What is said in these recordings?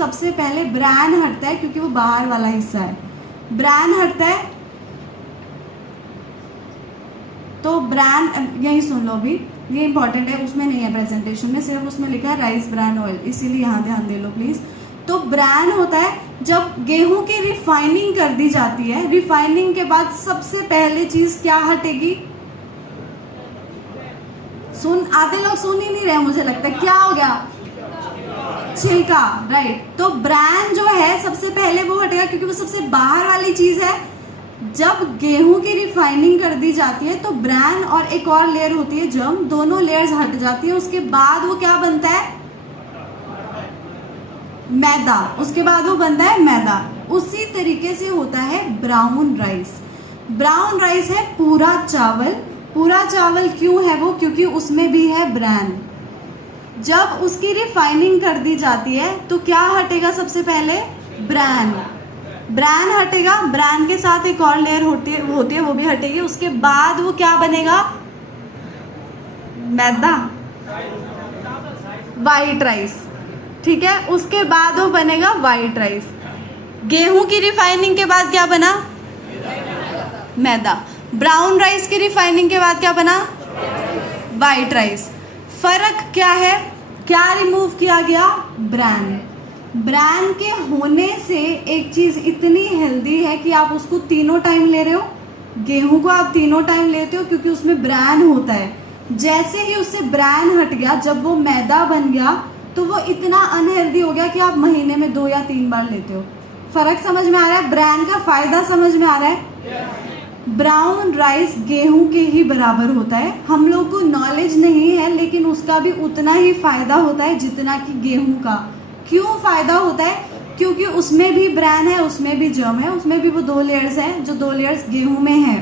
सबसे पहले ब्रैन हटता है, क्योंकि वो बाहर वाला हिस्सा है, ब्रैन हटता है। तो ब्रैन, यही सुन लो अभी, ये इंपॉर्टेंट है, उसमें नहीं है प्रेजेंटेशन में, सिर्फ उसमें लिखा है राइस ब्रैन ऑयल, इसीलिए यहाँ ध्यान दे लो प्लीज। तो ब्रैन होता है जब गेहूं की रिफाइनिंग कर दी जाती है, रिफाइनिंग के बाद सबसे पहले चीज क्या हटेगी? आधे लोग सुन ही नहीं रहे, मुझे लगता है क्या हो गया? छिलका, राइट। तो ब्रैन जो है सबसे पहले वो हटेगा, क्योंकि वो सबसे बाहर वाली चीज है। जब गेहूं की रिफाइनिंग कर दी जाती है तो ब्रैन और एक और लेयर होती है जर्म, दोनों लेयर्स हट जाती है। उसके बाद वो क्या बनता है? मैदा। उसके बाद वो बनता है मैदा। उसी तरीके से होता है ब्राउन राइस। ब्राउन राइस है पूरा चावल। पूरा चावल क्यों है वो? क्योंकि उसमें भी है ब्रैन। जब उसकी रिफाइनिंग कर दी जाती है तो क्या हटेगा सबसे पहले? ब्रैन। ब्रैन हटेगा, ब्रैन के साथ एक और लेयर होती है वो भी हटेगी। उसके बाद वो क्या बनेगा? मैदा, वाइट राइस, ठीक है। उसके बाद वो बनेगा वाइट राइस। गेहूं की रिफाइनिंग के बाद क्या बना? मैदा। ब्राउन राइस की रिफाइनिंग के बाद क्या बना? White rice. फर्क क्या है? क्या रिमूव किया गया? ब्रैन। ब्रैन के होने से एक चीज इतनी हेल्दी है कि आप उसको तीनों टाइम ले रहे हो। गेहूं को आप तीनों टाइम लेते हो क्योंकि उसमें ब्रैन होता है। जैसे ही उससे ब्रैन हट गया, जब वो मैदा बन गया, तो वो इतना अनहेल्दी हो गया कि आप महीने में 2 या 3 बार लेते हो। फर्क समझ में आ रहा है? ब्रैन का फायदा समझ में आ रहा है? ब्राउन राइस गेहूं के ही बराबर होता है। हम लोग को नॉलेज नहीं है, लेकिन उसका भी उतना ही फायदा होता है जितना कि गेहूं का। क्यों फायदा होता है? क्योंकि उसमें भी ब्रैन है, उसमें भी जर्म है, उसमें भी वो 2 लेयर्स हैं, जो 2 लेयर्स गेहूं में है,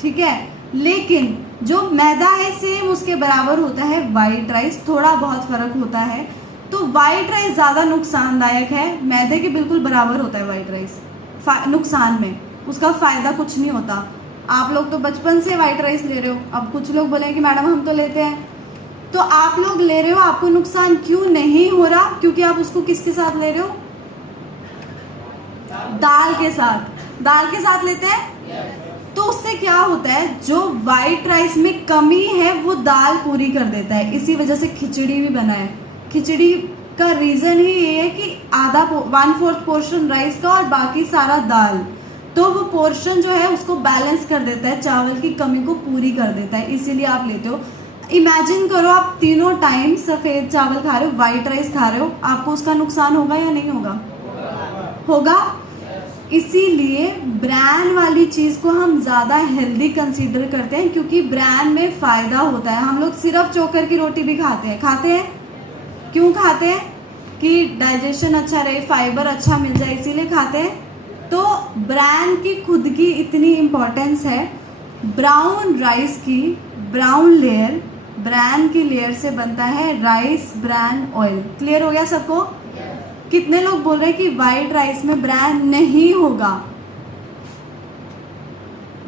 ठीक है। लेकिन जो मैदा है सेम उसके बराबर होता है वाइट राइस। थोड़ा बहुत फर्क होता है। तो वाइट राइस ज्यादा नुकसानदायक है, मैदे के बिल्कुल बराबर होता है वाइट राइस नुकसान में। उसका फायदा कुछ नहीं होता। आप लोग तो बचपन से वाइट राइस ले रहे हो। अब कुछ लोग बोले कि मैडम हम तो लेते हैं, तो आप लोग ले रहे हो, आपको नुकसान क्यों नहीं हो रहा? क्योंकि आप उसको किसके साथ ले रहे हो? दाल के साथ। दाल के साथ लेते हैं। तो उससे क्या होता है, जो वाइट राइस में कमी है वो दाल पूरी कर देता है। इसी वजह से खिचड़ी भी बना है। खिचड़ी का रीजन ही ये है कि आधा 1/4 पोर्शन राइस का और बाकी सारा दाल, तो वो पोर्शन जो है उसको बैलेंस कर देता है, चावल की कमी को पूरी कर देता है, इसीलिए आप लेते हो। इमेजिन करो आप तीनों टाइम सफेद चावल खा रहे हो, व्हाइट राइस खा रहे हो, आपको उसका नुकसान होगा या नहीं होगा? होगा। इसीलिए ब्रैन वाली चीज को हम ज्यादा हेल्दी कंसीडर करते हैं, क्योंकि ब्रैन में फायदा होता है। हम लोग सिर्फ चोकर की रोटी भी खाते हैं। क्यों खाते हैं? कि डाइजेशन अच्छा रहे, फाइबर अच्छा मिल जाए, इसीलिए खाते हैं। तो ब्रैन की खुद की इतनी इम्पोर्टेंस है। ब्राउन राइस की ब्राउन लेयर ब्रैन की लेयर से बनता है राइस ब्रैन ऑयल। क्लियर हो गया सबको? कितने लोग बोल रहे हैं कि वाइट राइस में ब्रैन नहीं होगा?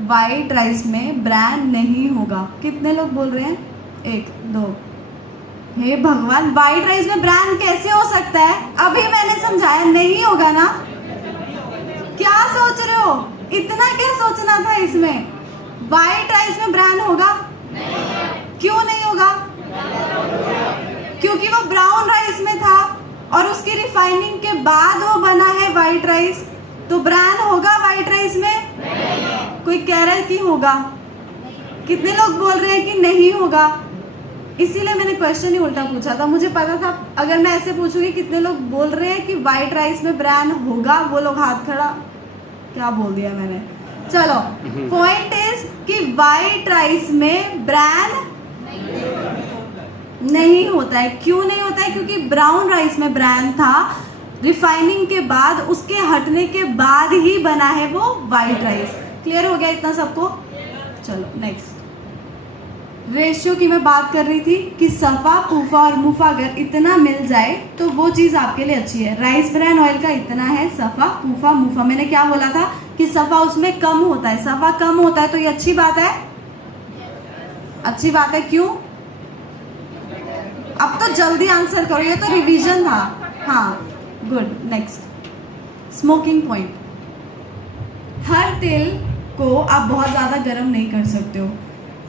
वाइट राइस में ब्रैन नहीं होगा। कितने लोग बोल रहे हैं? 1 2। हे भगवान, वाइट राइस में ब्रैन कैसे हो सकता है? अभी मैंने समझाया, नहीं होगा ना। क्या सोच रहे हो? इतना क्या सोचना था इसमें? वाइट राइस में ब्रैन होगा? क्यों नहीं होगा? क्योंकि वो ब्राउन राइस में था और उसकी रिफाइनिंग के बाद वो बना है वाइट राइस। तो ब्रैन होगा वाइट राइस में? कोई कह रहा है कि होगा। कितने लोग बोल रहे हैं कि नहीं होगा? इसीलिए मैंने क्वेश्चन ही उल्टा पूछा था। मुझे पता था अगर मैं ऐसे पूछूंगी कितने लोग बोल रहे हैं कि वाइट राइस में ब्रैन होगा, वो लोग हाथ खड़ा। क्या बोल दिया मैंने? चलो, पॉइंट इज कि वाइट राइस में ब्रैन नहीं होता है। क्यों नहीं होता है? क्योंकि ब्राउन राइस में ब्रैन था, रिफाइनिंग के बाद, उसके हटने के बाद ही बना है वो वाइट राइस। क्लियर हो गया इतना सबको? चलो नेक्स्ट। रेशियो की मैं बात कर रही थी कि सफा, पूफा और मुफा अगर इतना मिल जाए तो वो चीज आपके लिए अच्छी है। राइस ब्रैन ऑयल का इतना है, सफा, पूफा, मुफा। मैंने क्या बोला था कि सफा उसमें कम होता है। सफा कम होता है तो ये अच्छी बात है। अच्छी बात है। क्यों? अब तो जल्दी आंसर करो, ये तो रिवीजन था। हाँ, गुड। Next, smoking point. हर तेल को आप बहुत ज़्यादा गर्म नहीं कर सकते हो।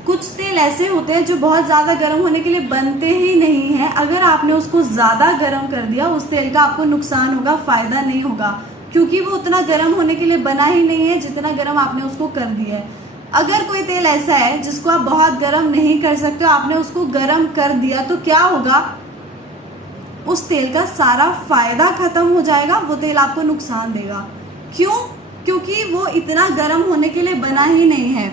कुछ तेल ऐसे होते हैं जो बहुत ज़्यादा गर्म होने के लिए बनते ही नहीं हैं। अगर आपने उसको ज़्यादा गर्म कर दिया, उस तेल का आपको नुकसान होगा, फ़ायदा नहीं होगा, क्योंकि वो उतना गर्म होने के लिए बना ही नहीं है जितना गर्म आपने उसको कर दिया है। अगर कोई तेल ऐसा है जिसको आप बहुत गर्म नहीं कर सकते हो, आपने उसको गर्म कर दिया, तो क्या होगा, उस तेल का सारा फायदा खत्म हो जाएगा, वो तेल आपको नुकसान देगा। क्यों? क्योंकि वो इतना गर्म होने के लिए बना ही नहीं है।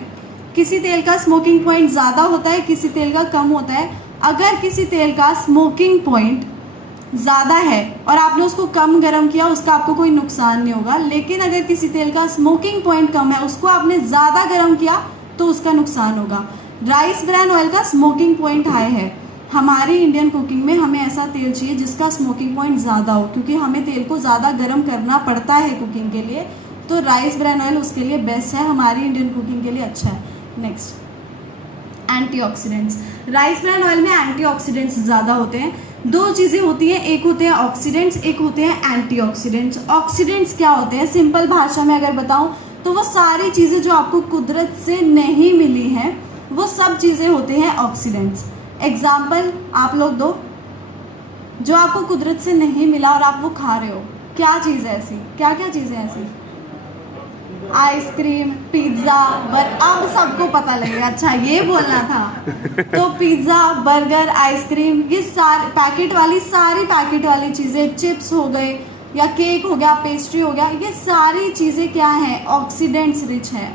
किसी तेल का स्मोकिंग पॉइंट ज़्यादा होता है, किसी तेल का कम होता है। अगर किसी तेल का स्मोकिंग पॉइंट ज़्यादा है और आपने उसको कम गर्म किया, उसका आपको कोई नुकसान नहीं होगा। लेकिन अगर किसी तेल का स्मोकिंग पॉइंट कम है, उसको आपने ज़्यादा गर्म किया, तो उसका नुकसान होगा। राइस ब्रान ऑयल का स्मोकिंग पॉइंट हाई है। हमारी इंडियन कुकिंग में हमें ऐसा तेल चाहिए जिसका स्मोकिंग पॉइंट ज़्यादा हो, क्योंकि हमें तेल को ज़्यादा गर्म करना पड़ता है कुकिंग के लिए। तो राइस ब्रान ऑयल उसके लिए बेस्ट है, हमारी इंडियन कुकिंग के लिए अच्छा है। Next, antioxidants. Rice bran oil में एंटीऑक्सीडेंट्स ज़्यादा होते हैं। दो चीज़ें होती हैं, एक होते हैं ऑक्सीडेंट्स, एक होते हैं एंटीऑक्सीडेंट्स। ऑक्सीडेंट्स क्या होते हैं? सिंपल भाषा में अगर बताऊं तो वो सारी चीज़ें जो आपको कुदरत से नहीं मिली हैं, वो सब चीज़ें होते हैं ऑक्सीडेंट्स। एग्जाम्पल आप लोग दो, जो आपको कुदरत से नहीं मिला और आप वो खा रहे हो, क्या चीज़ है ऐसी? क्या क्या चीज़ें ऐसी? आइसक्रीम, पिज्ज़ा, अब सबको पता लगेगा, अच्छा ये बोलना था। तो पिज्ज़ा, बर्गर, आइसक्रीम, ये सारी पैकेट वाली चीज़ें, चिप्स हो गए या केक हो गया, पेस्ट्री हो गया, ये सारी चीज़ें क्या हैं? ऑक्सीडेंट्स रिच हैं।